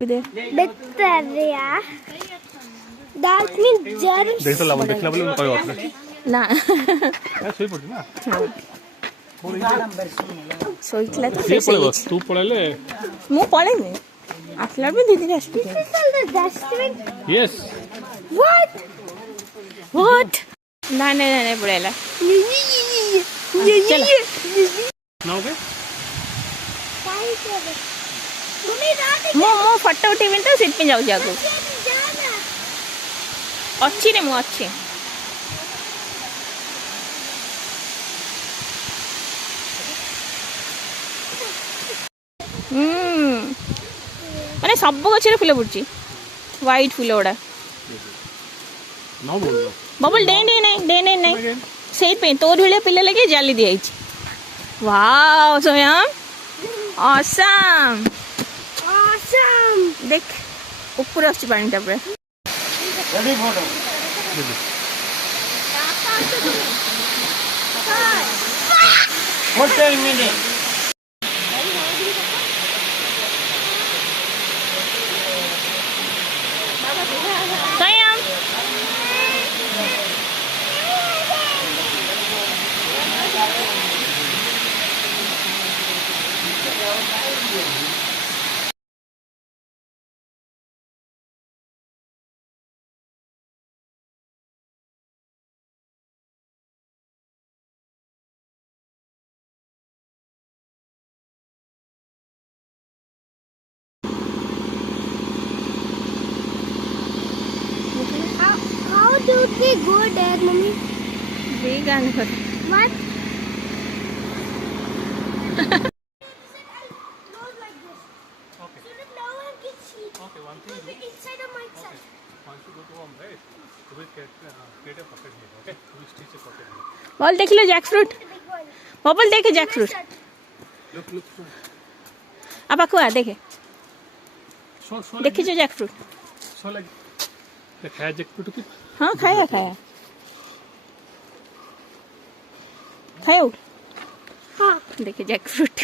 Victoria. That means Jerry. देखो लवन देखला बोले कोई बात नहीं ना है सोई पड़ी ना ଶୋଇଥିଲା ତ ये पड़े बस तू पड़ेले ମୁଁ ପଳେଇନି ଆସିଲା ବି ଦିଦିନି ଆସିବି This is the dustbin. Yes What? ନାଇଁ ପଳେଇଲା ना ओके ମୁଁ ଫଟୋ ଉଠେଇବିନି ତ ସେଥିପାଇଁ ଯାଉଛି ଆଗକୁ ଅଛି ରେ ମୁଁ ଅଛି ମାନେ ସବୁ ଗଛରେ ଫୁଲ ଫୁଟୁଛି ହ୍ୱାଇଟ୍ ଫୁଲ ଗୁଡ଼ା ना बोल लो ବବଲ ଡେଇଁ ନାଇଁ ସେଇଥିପାଇଁ ତୋର ଭଳିଆ ପିଲା ଲାଗି ଜାଲି ଦିଆଯାଇଛି ୱାଓ ସୋୟାମ ଅସମ୍ Awesome. ଦେଖ ଉପରେ ଆସୁଛି ପାଣିଟା ପୁରା Ready photo. What time is it? Swamp How do they go there, mommy? vegan What? Okay. So that no one can see. Okay, one thing The inside of my chest. once you go to home right you will create a pocket here okay you will stitch a pocket here বল দেখিলে Jack fruit The big one. Bubble দেখে Jack fruit look আপাকু আ দেখে so ଦେଖିଛୁ Jack fruit so like the hair jack to keep ହଁ ଖାଇବା ଖାଇବୁ Huh. ଦେଖେ Jack fruit